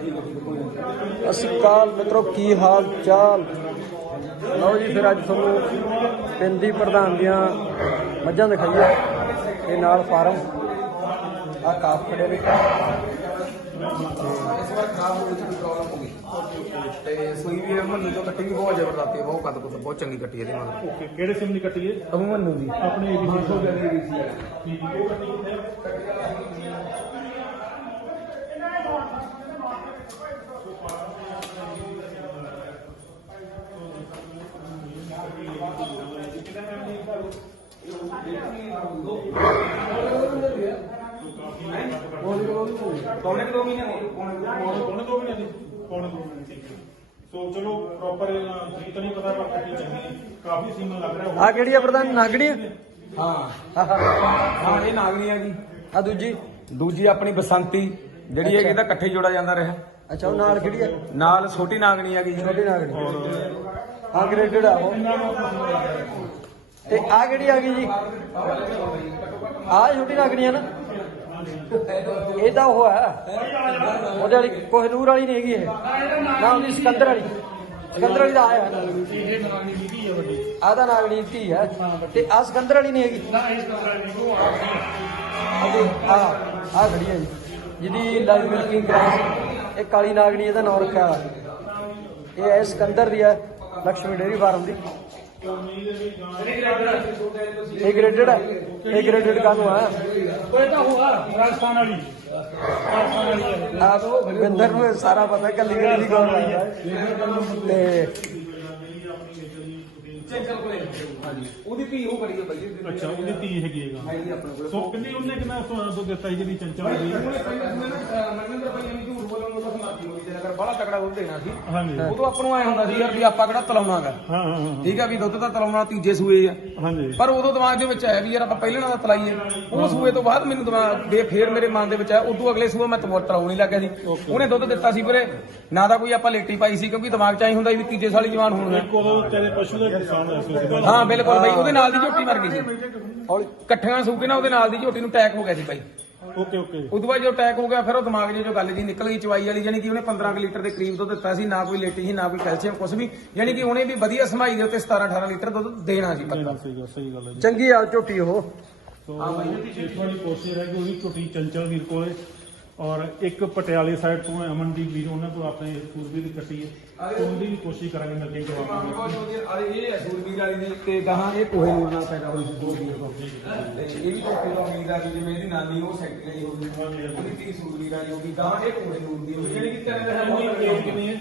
ਠੀਕ ਹੈ ਠੀਕ ਹੈ ਕੋਈ ਨਹੀਂ ਅਸੀਂ ਕਾਲ ਮਿੱਤਰੋ ਕੀ ਹਾਲ ਚਾਲ? ਲਓ ਜੀ ਫਿਰ ਅੱਜ ਤੁਹਾਨੂੰ ਪਿੰਡੀ ਪ੍ਰਧਾਨ ਦੀਆਂ ਮੱਝਾਂ ਦਿਖਾਈਆਂ ਤੇ ਨਾਲ ਫਾਰਮ। ਆ ਕਾਫ ਖੜੇ ਨੇ ਇਸ ਵਾਰ ਖਰਾਬ ਹੋ ਗਈ ਪ੍ਰੋਬਲਮ ਹੋ ਗਈ ਤੇ ਸੂਈ ਵੀ ਮੰਨੂ ਤੋਂ ਕੱਟੀ ਵੀ ਬਹੁਤ ਜ਼ਬਰਦਸਤ ਹੈ ਬਹੁਤ ਕੱਦ ਕੁੱਦ ਬਹੁਤ ਚੰਗੀ ਕੱਟੀ ਇਹਦੇ ਨਾਲ। ਓਕੇ ਕਿਹੜੇ ਸਿਮ ਦੀ ਕੱਟੀ ਹੈ ਅਬੂ ਮੰਨੂ ਦੀ। ਆਪਣੇ ਹੋ ਠੀਕ ਹੈ ਉਹ ਕੱਟੀ ਕਿੱਥੇ ਹੈ ਪੌਣੇ ਕੁ ਦੋ ਮਹੀਨੇ ਹੋ ਗਏ ਪੌਣੇ ਕੁ- ਪੌਣੇ ਦੋ ਮਹੀਨੇ ਦੀ ਪੌਣੇ ਦੋ ਮਹੀਨੇ ਠੀਕ ਹੈ ਸੋ ਚਲੋ ਪ੍ਰੋਪਰ ਜੀ ਤਾਂ ਨਹੀਂ ਪਤਾ ਪਰ ਕੱਟੀ ਚੰਗੀ ਹੈ। ਕਾਫੀ ਸੀਮਨ ਲੱਗ ਰਿਹਾ ਆ ਕਿਹੜੀ ਆ ਪ੍ਰਧਾਨ? ਨਾਗਣੀ ਆ? ਹਾਂ। ਹਾਂ ਇਹ ਨਾਗਣੀ ਹੈਗੀ ਆ ਦੂਜੀ। ਦੂਜੀ ਆਪਣੀ ਬਸੰਤੀ ਜਿਹੜੀ ਹੈਗੀ ਤਾਂ ਇਕੱਠੇ ਜੋੜਾ ਜਾਂਦਾ ਰਿਹਾ। ਅੱਛਾ ਉਹ ਨਾਲ ਕਿਹੜੀ ਆ? ਨਾਲ ਛੋਟੀ ਨਾਗਣੀ ਹੈਗੀ ਜੀ। ਛੋਟੀ ਨਾਗਣੀ। ਆ ਗ੍ਰੇਡਡ ਆ ਉਹ। ਤੇ ਆ ਕਿਹੜੀ ਆ ਗਈ ਜੀ? ਆ ਛੋਟੀ ਨਾਗਣੀ ਹੈ ਨਾ। ਇਹ ਤਾਂ ਉਹ ਹੈ ਉਹਦੇ ਵਾਲੀ ਕੋਹਨੂਰ ਵਾਲੀ ਨਹੀਂ ਹੈਗੀ ਇਹ। ਨਾ ਉਹਦੀ ਸਿਕੰਦਰ ਵਾਲੀ। ਸਿਕੰਦਰ ਵਾਲੀ ਦਾ ਆਇਆ ਆ। ਤਾਂ ਨਾਗਣੀ ਧੀ ਹੈ ਤੇ ਆ ਸਿਕੰਦਰ ਵਾਲੀ ਨਹੀਂ ਹੈਗੀ। ਆ ਆ ਖੜੀ ਹੈ ਜੀ। ਜਿਹਦੀ ਲਾਈਵ ਮਿਲਕਿੰਗ ਗ੍ਰਾਸ ਇਹ ਕਾਲੀ ਨਾਗਣੀ ਇਹਦਾ ਨਾਮ ਰੱਖਿਆ। ਹੋਇਆ। ਇਹ ਹੈ ਸਿਕੰਦਰ ਦੀ ਹੈ ਲక్ష్ਮੀ ਡੇਰੀ ਫਾਰਮ ਦੀ। ਇਹ ਗ੍ਰੇਡਡ ਹੈ ਇਹ ਗ੍ਰੇਡਡ ਕਾਨੂੰ ਆ? ਉਹ ਤਾਂ ਹੋਆ ਰਾਜਸਥਾਨ ਵਾਲੀ। ਰਾਜਸਥਾਨ ਵਾਲੀ ਬਿੰਦਰ ਨੂੰ ਸਾਰਾ ਪਤਾ ਕੱਲੀ ਕੱਲੀ ਦੀ ਕੌਣ ਹੈ ਤੇ ਉਹਦੀ ਧੀ ਉਹ ਕਰੀ ਹੈ ਬਾਈ ਜੀ ਅੱਛਾ ਉਹਦੀ ਧੀ ਹੈਗੀ ਹੈਗਾ ਹੈਗੀ ਆਪਣੇ ਕੋਲ ਸੋ ਕਿੰਨੀ ਉਹਨੇ ਕਿੰਨਾ ਦੁੱਧ ਦਿੱਤਾ ਸੀ ਜਿਹੜੀ ਚੰਚਲ ਵਾਲੀ ਮਨਿੰਦਰ ਭਾਈ ਨੂੰ ਝੂਠ ਬੋਲਣ ਨੂੰ ਤਾਂ ਸਮਾਤੀ ਹੋਈ ਜੇ ਅਗਰ ਬੜਾ ਤਕੜਾ ਦੁੱਧ ਦੇਣਾ ਸੀ ਹਾਂਜੀ। ਉਦੋਂ ਆਪਾਂ ਨੂੰ ਐ ਹੁੰਦਾ ਸੀ ਯਾਰ ਵੀ ਆਪਾਂ ਕਿਹੜਾ ਤਲਾਉਣਾਗਾ। ਹਾਂ ਹਾਂ ਹਾਂ ਠੀਕ ਆ ਵੀ ਦੁੱਧ ਤਾਂ ਤਲਾਉਣਾ ਤੀਜੇ ਸੂਏ ਆ। ਹਾਂਜੀ। ਪਰ ਉਦੋਂ ਦਿਮਾਗ ਦੇ ਵਿੱਚ ਆਇਆ ਵੀ ਯਾਰ ਆਪਾਂ ਪਹਿਲੇ ਨਾਲ ਤਾਂ ਤਲਾਈਏ। ਉਹ ਸੂਏ ਤੋਂ ਬਾਅਦ ਮੈਨੂੰ ਦਿਮਾਗ ਦੇ ਫੇਰ ਮੇਰੇ ਮਨ ਦੇ ਵਿੱਚ ਆਇਆ ਉਦੋਂ ਅਗਲੇ ਸੂਏ ਮੈਂ ਤਮੋਰ ਤਲਾਉਣ ਹੀ ਲੱਗਾ ਸੀ ਉਹਨੇ ਦੁੱਧ ਦਿੱਤਾ ਸੀ ਵੀਰੇ। ਨਾ ਤਾਂ ਕੋਈ ਆਪਾਂ ਲੇਟੀ ਪਾਈ ਸੀ ਕਿਉਂਕਿ ਦਿਮਾਗ ਚ ਆਈ ਹੁੰਦਾ ਵੀ ਤੀਜੇ ਸਾਲੀ ਜਵਾਨ ਹੋਣਾ। ਇੱਕ ਉਦੋਂ ਤੇਰੇ ਪਸ਼ੂ ਦਾ ਹਾਂ ਬਿਲਕੁਲ ਬਾਈ ਉਹਦੇ ਨਾਲ ਦੀ ਝੋਟੀ ਮਰ ਗਈ ਸੀ। ਹੌਲੀ ਇਕੱਠੀਆਂ ਸੂ ਕੇ ਨਾ ਉਹਦੇ ਨਾਲ ਦੀ ਝੋਟੀ ਨੂੰ ਅਟੈਕ ਹੋ ਗਿਆ ਸੀ ਬਾਈ। Okay okay. ਉਦੋਂ ਬਾਅਦ ਜਦੋਂ ਅਟੈਕ ਹੋ ਗਿਆ ਫਿਰ ਉਹ ਦਿਮਾਗ 'ਚ ਜੋ ਗੱਲ ਜੀ ਨਿਕਲ ਗਈ ਚਵਾਈ ਵਾਲੀ ਯਾਨੀ ਕਿ ਉਹਨੇ 15 ਕੁ ਲੀਟਰ ਦੇ ਕਰੀਬ ਦੁੱਧ ਦਿੱਤਾ ਸੀ ਨਾ ਕੋਈ ਲੇਟੀ ਸੀ ਨਾ ਕੋਈ ਕੈਲਸ਼ੀਅਮ ਕੁਝ ਵੀ। ਯਾਨੀ ਕਿ ਉਹਨੇ ਵੀ ਵਧੀਆ ਸਮਾਈ ਦੇ ਉੱਤੇ 17 18 ਲੀਟਰ ਦੁੱਧ ਦੇਣਾ ਸੀ ਪੱਕਾ। ਸਹੀ ਗੱਲ ਹੈ ਜੀ। ਚੰਗੀ ਆ ਝੋਟੀ ਉਹ। ਸੋ ਇਸ ਵਾਲੀ ਕੋਸ਼ਿਸ਼ ਹੈ ਕਿ ਉਹਦੀ ਛੋਟੀ ਚੰਚਲ ਵੀਰ ਕੋਲੇ। ਔਰ ਇੱਕ ਪਟਿਆਲੇ ਸਾਈਡ ਤੋਂ ਅਮਨਦੀਪ ਵੀਰ ਉਹਨਾਂ ਕੋਲ ਆਪਣੇ ਸੂਰਬੀ ਦੀ ਕੱਟੀ ਹੈ। ਉਹਦੀ ਵੀ ਕੋਸ਼ਿਸ਼ ਕਰਾਂਗੇ ਮਿਲ ਕੇ ਜਵਾਬ ਇਹ ਹੈ ਸੂਰਬੀਰ ਵਾਲੀ ਦੀ ਤੇ ਗਾਹਾਂ ਇਹ ਕੋਹੇ ਨੂਰ ਨਾਲ ਪੈਦਾ ਹੋਈ ਸੂਰਬੀਰ ਤੋਂ। ਤੇ ਇਹ ਵੀ ਕੋਈ ਦਾ ਉਮੀਦ ਆ ਕਿ ਜਿਵੇਂ ਇਹਦੀ ਨਾਨੀ ਉਹ ਸੈਕਟਰੀ ਹੋ ਗਈ ਉਹਦੀ ਧੀ ਸੂਰਬੀਰ ਵਾਲੀ ਹੋ ਗਈ ਗਾਹਾਂ ਇਹ ਕੋਹੇ ਨੂਰ ਦੀ ਹੋ। ਗਈ ਜਿਹੜੀ ਕਿ ਤਿੰਨ ਦਿਨ ਕਿੰਨੀ ਹੈ?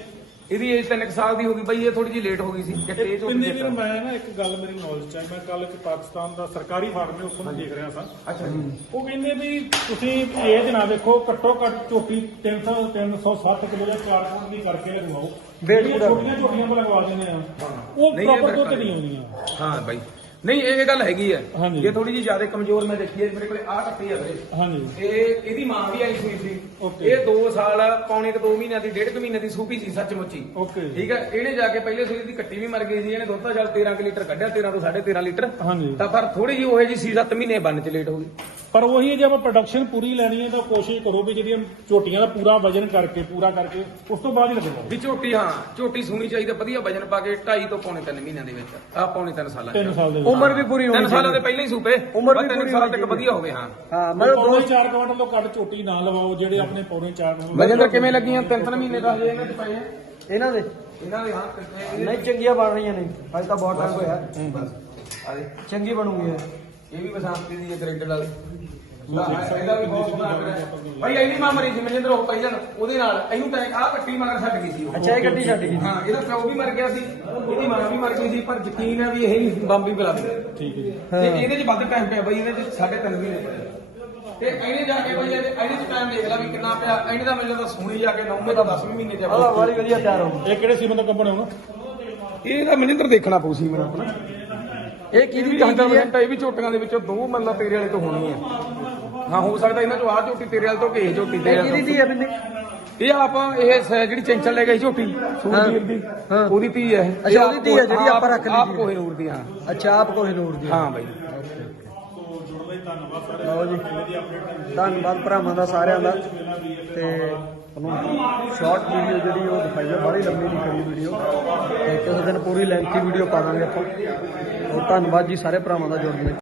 ਇਹਦੀ ਏਜ 3 ਸਾਲ ਦੀ ਹੋ ਗਈ ਬਈ ਇਹ ਥੋੜੀ ਜਿਹੀ ਲੇਟ ਹੋ ਗਈ ਸੀ ਕਿ ਤੇਜ਼ ਹੋ ਪਿੰਨੇ ਗਈ ਵੀਰ ਮੈਂ ਨਾ ਇੱਕ ਗੱਲ ਮੇਰੀ ਨੌਲੇਜ ਚ ਹੈ ਮੈਂ ਕੱਲ ਇੱਕ ਪਾਕਿਸਤਾਨ ਦਾ ਸਰਕਾਰੀ ਫਾਰਮ ਹੈ ਉੱਥੋਂ ਮੈਂ ਦੇਖ ਰਿਹਾ ਸਾਂ। ਅੱਛਾ ਜੀ। ਉਹ ਕਹਿੰਦੇ ਵੀ ਤੁਸੀਂ ਏਜ ਨਾ ਦੇਖੋ ਘੱਟੋ ਘੱਟ ਝੋਟੀ 300 360 ਕਿਲੋ ਜਾਂ 4 ਫੁੱਟ ਦੀ ਕਰਕੇ ਲਗਵਾਓ। ਜਿਹੜੀਆਂ। ਛੋਟੀਆਂ ਝੋਟੀਆਂ ਪਰ ਲਗਵਾ ਦਿੰਦੇ ਆ ਉਹ ਪ੍ਰੋਪਰ ਦੁੱਧ ਨਹੀਂ ਆਉਂਦੀਆਂ। ਹਾਂ ਬਾਈ। ਨਹੀਂ ਇਹ ਗੱਲ ਹੈਗੀ ਹੈ ਹਾਂਜੀ। ਇਹ ਥੋੜੀ ਜਿਹੀ ਜ਼ਿਆਦਾ ਕਮਜ਼ੋਰ ਮੈਂ ਦੇਖੀ ਹੈ ਮੇਰੇ ਕੋਲੇ ਆਹ ਕੱਟੀ ਆ ਵੀਰੇ। ਹਾਂਜੀ। ਇਹ ਇਹਦੀ ਮਾਂ ਵੀ ਆਈ ਹੋਈ ਸੀ Okay. ਇਹ 2 ਸਾਲ ਪੌਣੇ ਕੁ 2 ਮਹੀਨਿਆਂ ਦੀ ਡੇਢ ਕੁ ਮਹੀਨੇ ਦੀ ਸੂਪੀ ਸੀ ਸੱਚਮੁੱਚੀ। ਓਕੇ। ਠੀਕ ਹੈ ਇਹਨੇ ਜਾ ਕੇ ਪਹਿਲੇ ਸੂਈ ਦੀ ਕੱਟੀ ਵੀ ਮਰ ਗਈ ਸੀ ਇਹਨੇ ਦੁੱਧ ਦਾ ਚੱਲ 13 ਕੁ ਲੀਟਰ ਕੱਢਿਆ 13 ਤੋਂ 13.5 ਲੀਟਰ। ਹਾਂਜੀ। ਤਾਂ ਪਰ ਥੋੜੀ ਜਿਹੀ ਉਹ ਜੀ 6-7 ਮਹੀਨੇ ਬੰਨ ਚ ਲੇਟ ਹੋ ਗਈ। ਪਰ ਉਹੀ ਹੈ ਜੇ ਆਪਾਂ ਪ੍ਰੋਡਕਸ਼ਨ ਪੂਰੀ ਲੈਣੀ ਹੈ ਤਾਂ ਕੋਸ਼ਿਸ਼ ਕਰੋ ਵੀ ਜਿਹੜੀਆਂ ਝੋਟੀਆਂ ਦਾ ਪੂਰਾ ਵਜਨ ਕਰਕੇ ਪੂਰਾ ਕਰਕੇ ਉਸ ਤੋਂ ਬਾਅਦ ਹੀ ਲੱਗੇਗਾ। ਵੀ ਝੋਟੀ ਹਾਂ ਝੋਟੀ ਸੂਣੀ ਚਾਹੀਦੀ ਵਧੀਆ ਵਜਨ ਪਾ ਕੇ 2.5 ਤੋਂ ਪੌਣੇ 3 ਮਹੀਨਿਆਂ ਦੇ ਵਿੱਚ। ਆ ਪੌਣੇ 3 ਸਾਲਾਂ 3 ਸਾਲ ਦੇ ਉਮਰ ਵੀ ਪੂਰੀ ਹੋਣੀ 3 ਸਾਲਾਂ ਦੇ ਪਹਿਲਾਂ ਹੀ ਸੂਪੇ ਉਮਰ ਵੀ ਬਸ ਤਿੰਨ ਪੂਰੀ ਸਾਲਾਂ ਤੱਕ ਵਧੀਆ ਹੋਵੇ ਹਾਂ। ਹਾਂ ਮਤਲਬ ਪੌਣੇ 4 ਕੁਆਂਟਲ ਤੋਂ ਘੱਟ ਝੋਟੀ ਨਾ ਲਵਾਓ ਜਿਹੜੇ ਆਪਣੇ ਪੌਣੇ 4 ਕੁਆਂਟਲ ਵਜਨ ਕਿਵੇਂ ਲੱਗੀਆਂ? 3-3 ਮਹੀਨੇ ਦਾ ਹਜੇ ਇਹਨਾਂ ਚ ਪਏ ਆ ਇਹਨਾਂ ਦੇ? ਇਹਨਾਂ ਦੇ ਹਾਂ ਤੇ- ਨਹੀਂ ਚੰਗੀਆਂ ਬਣ ਰਹੀਆਂ ਨੇ। ਅੱਜ ਤਾਂ ਬਹੁਤ ਟਾਈਮ ਹੋਇਆ। ਆ ਦੇ ਚੰਗੀ ਬਣੂਗੀ ਇਹ। ਇਹ ਵੀ ਬਸੰਤ ਦੀ ਹੈ ਗ੍ਰੇਡਡ ਵਾਲੀ ਇਹਦਾ ਵੀ ਬਹੁਤ ਸੋਹਣਾ ਰਿਹਾ ਭਾਈ ਇਹਦੀ ਮਾਂ ਮਰੀ ਸੀ ਮਨਿੰਦਰ ਉਹ ਪਹਿਲਾਂ ਉਹਦੇ ਨਾਲ। ਇਹਨੂੰ ਟੈਂਕ ਆ ਕੱਟੀ ਮਗਰ ਛੱਡ ਗਈ ਸੀ ਉਹ। ਅੱਛਾ ਇਹ ਗੱਡੀ ਛੱਡ ਗਈ ਹਾਂ ਇਹਦਾ ਪਿਓ ਵੀ ਮਰ ਗਿਆ ਸੀ। ਇਹਦੀ ਮਾਂ ਵੀ ਮਰ ਗਈ ਸੀ ਪਰ ਯਕੀਨ ਹੈ ਵੀ ਇਹ ਨਹੀਂ ਬੰਬੀ ਬੁਲਾ ਦੇ ਠੀਕ ਹੈ ਜੀ। ਤੇ ਇਹਦੇ ਚ ਵੱਧ ਟਾਈਮ ਪਿਆ ਬਈ ਇਹਦੇ ਚ ਸਾਢੇ ਤਿੰਨ ਮਹੀਨੇ ਪਏ। ਤੇ ਇਹਨੇ ਜਾ ਕੇ ਬਈ ਇਹਦੇ ਇਹਦੇ ਚ ਟਾਈਮ ਦੇਖ ਲੈ ਵੀ ਕਿੰਨਾ ਪਿਆ। ਇਹਨੇ ਦਾ ਮੈਨੂੰ ਤਾਂ ਸੋਹਣੀ ਜਾ ਕੇ 9ਵੇਂ ਦਾ 10ਵੇਂ ਮਹੀਨੇ ਚ ਆਹ ਵਾਲੀ ਵਧੀਆ ਤਿਆਰ ਹੋ ਇਹ ਕਿਹੜੇ ਸੀਮਨ ਦਾ ਕੰਪਨੀ ਹੋਣਾ? ਇਹ ਤਾਂ ਮਨਿੰਦਰ ਦੇਖਣਾ ਪਊ ਸੀ ਮੇਰਾ ਆਪਣਾ। ਇਹ ਇਹ ਕਿਹਦੀ ਵੀ ਚਾਹੀਦੀ ਹੈ 100% ਇਹ ਵੀ ਝੋਟੀਆਂ ਦੇ ਵਿੱਚੋਂ ਦੋ ਮਤਲਬ ਤੇਰੇ ਵਾਲੇ ਤੋਂ ਹੋਣੀ ਆ ਹਾਂ ਹੋ ਸਕਦਾ ਇਹਨਾਂ ਚੋਂ ਆਹ ਝੋਟੀ ਤੇਰੇ ਵਾਲੇ ਤੋਂ ਕੇ ਝੋਟੀ ਤੇਰੇ ਇਹ ਵਾਲੇ ਕਿਹਦੀ ਤੋਂ ਦੀ ਹੈ ਬਿੰਦੀ ਇਹ ਆਪਾਂ ਇਹ ਸ- ਜਿਹੜੀ ਚੈਂਚਲ ਲੈ ਗਈ ਝੋਟੀ ਸੂਰਜੀਤ ਦੀ। ਹਾਂ। ਉਹਦੀ ਧੀ ਹੈ ਇਹ। ਅੱਛਾ, ਇਹ ਉਹਦੀ ਧੀ ਹੈ ਜਿਹੜੀ ਆਪ- ਰੱਖ ਲਈ ਆਪ ਸੀ। ਕੋਹੇ ਨੂਰ ਦੀ ਹਾਂ। ਅੱਛਾ ਆਪ ਕੋਹਨੂਰ ਦੀ ਹਾਂ ਬਾਈ। ਲਓ ਜੀ। ਧੰਨਵਾਦ ਭਰਾਵਾਂ ਦਾ ਸਾਰਿਆਂ ਦਾ। ਤੇ ਤੁਹਾਨੂੰ ਸ਼ਾਰਟ ਵੀਡੀਓ ਜਿਹੜੀ ਉਹ ਦਿਖਾਈ ਹੈ ਬੜੀ ਲੰਮੀ ਨਹੀਂ ਕਰੀ ਵੀਡੀਓ ਤੇ ਕਿਸੇ ਦਿਨ ਪੂਰੀ ਲੈਂਥੀ ਵੀਡੀਓ ਪਾ ਦਾਂਗੇ ਆਪਾਂ। ਔਰ ਧੰਨਵਾਦ ਜੀ ਸਾਰੇ ਭਰਾਵਾਂ ਦਾ ਜੁੜਨ ਲਈ